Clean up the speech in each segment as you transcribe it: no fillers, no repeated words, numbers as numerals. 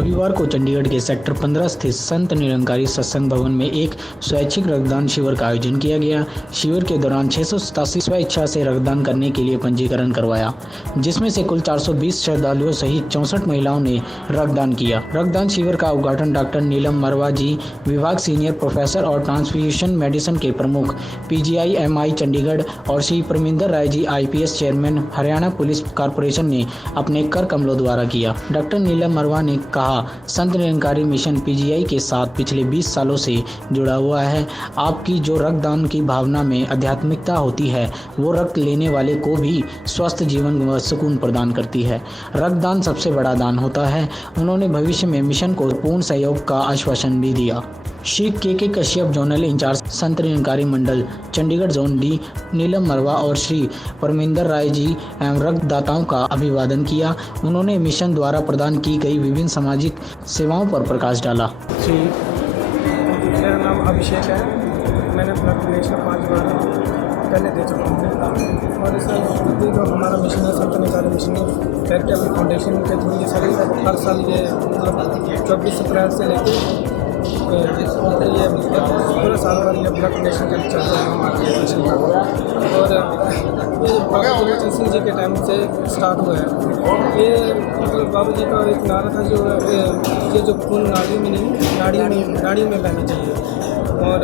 रविवार को चंडीगढ़ के सेक्टर 15 स्थित संत निरंकारी सत्संग भवन में एक स्वैच्छिक रक्तदान शिविर का आयोजन किया गया। शिविर के दौरान 687 स्वेच्छा से रक्तदान करने के लिए पंजीकरण करवाया, जिसमें से कुल 420 श्रद्धालुओं सहित 64 महिलाओं ने रक्तदान किया। रक्तदान शिविर का उद्घाटन डॉक्टर नीलम मरवा जी, विभाग सीनियर प्रोफेसर और ट्रांसफ्यूशन मेडिसिन के प्रमुख PGI-MI चंडीगढ़ और Shri Parminder Rai ji IPS chairman Haryana police corporation ने अपने कर कमलों द्वारा किया। डॉक्टर नीलम मरवा ने कहा, संत निरंकारी मिशन PGI के साथ पिछले 20 सालों से जुड़ा हुआ है। आपकी जो रक्तदान की भावना में आध्यात्मिकता होती है, वो रक्त लेने वाले को भी स्वस्थ जीवन व सुकून प्रदान करती है। रक्तदान सबसे बड़ा दान होता है। उन्होंने भविष्य में मिशन को पूर्ण सहयोग का आश्वासन भी दिया। श्री के कश्यप जोनल इंचार्ज संत निरंकारी मंडल चंडीगढ़ जोन D नीलम मरवा और श्री परमिंदर राय जी एवं रक्तदाताओं का अभिवादन किया। उन्होंने मिशन द्वारा प्रदान की गई विभिन्न सामाजिक सेवाओं पर प्रकाश डाला। जी, मेरा नाम अभिषेक है। मैंने ब्लड डोनेशन 5 बार पहले दे चुका हूँ और इसमें जो हमारा मिशन है Sant Nirankari mission charitable foundation के थ्रू ये सभी हर साल ये 24 अप्रैल से लेकर ये पूरा साल भर ये ब्लड डोनेशन चल रहा है हमारे मिशन का। और ये भगत सिंह जी के टाइम से स्टार्ट हुआ है। ये मतलब बाबू जी का एक नारा था, जो खून नाड़ियों में नहीं नाड़ियों में बहनी चाहिए। और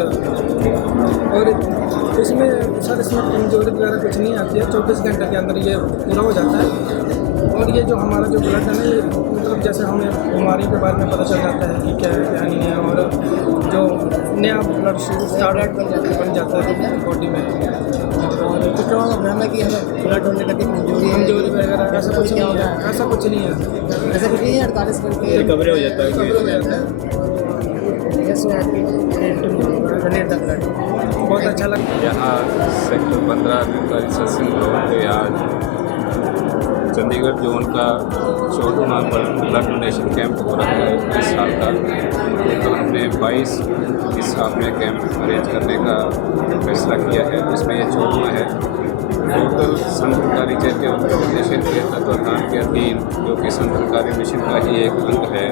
इसमें कमजोरी वगैरह कुछ नहीं आती है। 24 घंटे के अंदर ये पूरा हो जाता है। और ये जो हमारा जो ब्लड है ना, ये मतलब जैसे हमें बीमारी के बारे में पता चल जाता है कि क्या है क्या नहीं है, और जो नया ब्लड स्टार्ट बन जाता है बॉडी में। और कुछ लोगों का भ्रम है कि हमें ब्लड होने का कमजोरी वगैरह ऐसा कुछ नहीं है। ऐसा कुछ नहीं है। ऐसा कुछ नहीं है। 48 घंटे रिकवरी हो जाता है। बहुत अच्छा लगा। यहाँ सेक्टर 15 निरंकारी सत्संग भवन पे आज चंडीगढ़ जोन का 14वां ब्लड डोनेशन कैंप हो रहा है इस साल का। तो हमने 22 इस साल में कैंप अरेंज करने का फैसला किया है, जिसमें ये 14वां है। Total Sant Nirankari charitable foundation के तत्वाधान के अधीन, जो कि संत निरंकारी मिशन का ही एक अंग है,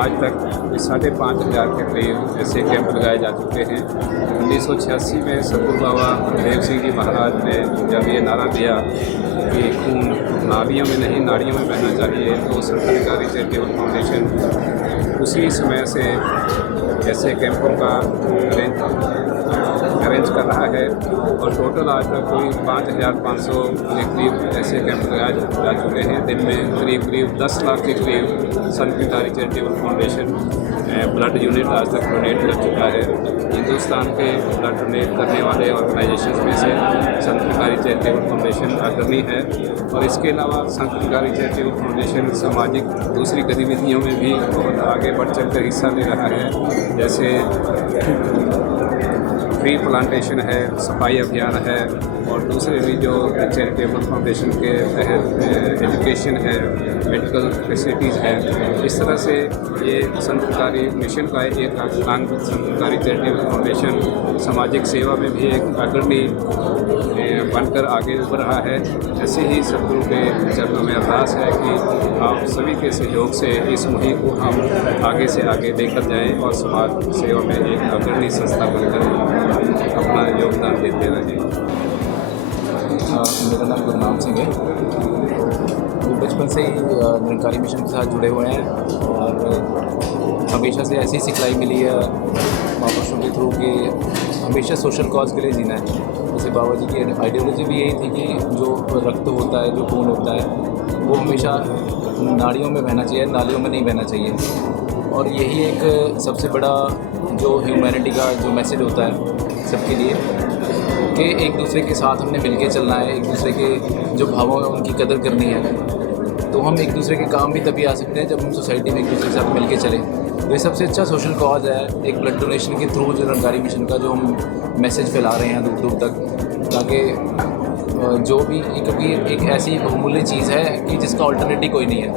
आज तक 5,500 के करीब ऐसे कैंप लगाए जा चुके हैं। 1986 में सतगुरु बाबा देव सिंह जी महाराज ने जब ये नारा दिया कि खून नालियों में नहीं नाड़ियों में बहना चाहिए, तो संत निरंकारी चैरिटेबल फाउंडेशन उसी समय से ऐसे कैंपों का अरेंज कर रहा है। और टोटल आज तक कोई 5,500 के करीब ऐसे कैंप लगाए जा चुके हैं। दिन में करीब 10 लाख के करीब Sant Nirankari charitable foundation blood unit आज तक डोनेट कर चुका है। हिंदुस्तान के ब्लड डोनेट करने वाले ऑर्गेनाइजेशन में से संत निरंकारी चैरिटेबल फाउंडेशन अग्रणी है। और इसके अलावा संत निरंकारी चैरिटेबल फाउंडेशन सामाजिक दूसरी गतिविधियों में भी बहुत आगे बढ़ चढ़ कर हिस्सा ले रहा है, जैसे ट्री प्लांटेशन है, सफाई अभियान है, और दूसरे भी जो चैरिटेबल फाउंडेशन के तहत एजुकेशन है, मेडिकल फैसिलिटीज़ है। इस तरह से ये संत निरंकारी मिशन का एक अंग संत निरंकारी चैरिटेबल फाउंडेशन सामाजिक सेवा में भी एक अग्रणी बनकर आगे उभर रहा है। ऐसे ही सदगुरु के चरणों में अरदास है कि आप सभी के सहयोग से इस मुहिम को हम आगे से आगे लेकर जाएं और समाज सेवा में एक अग्रणी संस्था बनकर अपना योगदान देते रहें। मेरा नाम गुरनाम सिंह है। बचपन से ही निरंकारी मिशन के साथ जुड़े हुए हैं और हमेशा से ऐसी सिखलाई मिली है महापुरुषों के थ्रू कि हमेशा सोशल कॉज के लिए जीना है। जैसे बाबा जी की आइडियोलॉजी भी यही थी कि जो रक्त होता है, जो खून होता है, वो हमेशा नाड़ियों में बहना चाहिए, नालियों में नहीं बहना चाहिए। और यही एक सबसे बड़ा जो ह्यूमैनिटी का जो मैसेज होता है सबके लिए, कि एक दूसरे के साथ हमने मिलके चलना है, एक दूसरे के जो भावों है उनकी कदर करनी है। तो हम एक दूसरे के काम भी तभी आ सकते हैं जब हम सोसाइटी में एक दूसरे के साथ मिलके चलें। तो ये सबसे अच्छा सोशल कॉज है, एक ब्लड डोनेशन के थ्रू जो निरंकारी मिशन का जो हम मैसेज फैला रहे हैं दूर दूर तक, ताकि जो भी, क्योंकि एक ऐसी बहुमूल्य चीज़ है कि जिसका ऑल्टरनेटिव कोई नहीं है।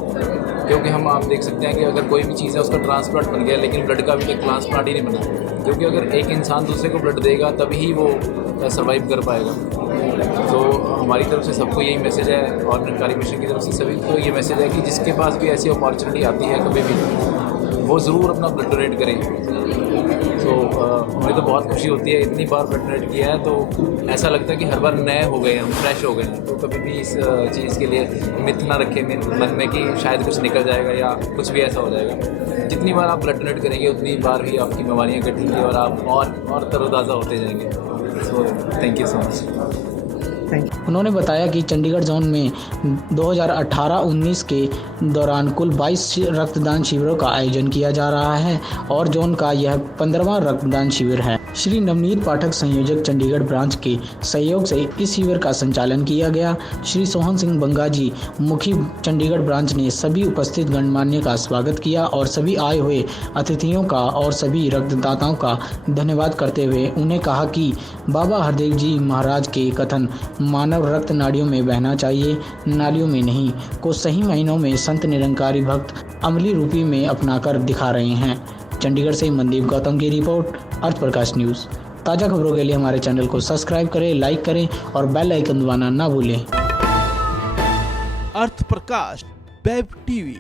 क्योंकि हम आप देख सकते हैं कि अगर कोई भी चीज़ है उसका ट्रांसप्लांट बन गया, लेकिन ब्लड का भी एक ट्रांसप्लांट ही नहीं बना। क्योंकि अगर एक इंसान दूसरे को ब्लड देगा तभी वो सर्वाइव कर पाएगा। तो हमारी तरफ से सबको यही मैसेज है और निरंकारी मिशन की तरफ से सभी को ये मैसेज है कि जिसके पास भी ऐसी अपॉर्चुनिटी आती है कभी भी वो ज़रूर अपना ब्लड डोनेट करें। तो हमें तो बहुत खुशी होती है, इतनी बार ब्लड डोनेट किया है तो ऐसा लगता है कि हर बार नए हो गए हम, फ्रेश हो गए हैं। तो कभी भी इस चीज़ के लिए मिथ ना रखें मन में कि शायद कुछ निकल जाएगा या कुछ भी ऐसा हो जाएगा। जितनी बार आप ब्लड डोनेट करेंगे उतनी बार ही आपकी बीमारियाँ कटेंगी और आप और तरोताज़ा होते जाएंगे। So thank you so much. उन्होंने बताया कि चंडीगढ़ जोन में 2018-19 के दौरान कुल 22 रक्तदान शिविरों का आयोजन किया जा रहा है और जोन का यह 15वां रक्तदान शिविर है। श्री नवनीत पाठक संयोजक चंडीगढ़ ब्रांच के सहयोग से इस शिविर का संचालन किया गया। श्री सोहन सिंह बंगाजी मुखी चंडीगढ़ ब्रांच ने सभी उपस्थित गणमान्य का स्वागत किया और सभी आए हुए अतिथियों का और सभी रक्तदाताओं का धन्यवाद करते हुए उन्हें कहा कि बाबा हरदेव जी महाराज के कथन मानव रक्त नाड़ियों में बहना चाहिए, नालियों में नहीं, को सही महीनों में संत निरंकारी भक्त अमली रूपी में अपनाकर दिखा रहे हैं। चंडीगढ़ से मनदीप गौतम की रिपोर्ट, अर्थ प्रकाश न्यूज़। ताज़ा खबरों के लिए हमारे चैनल को सब्सक्राइब करें, लाइक करें और बेल आइकन दबाना ना भूलें। अर्थ प्रकाश वेब टीवी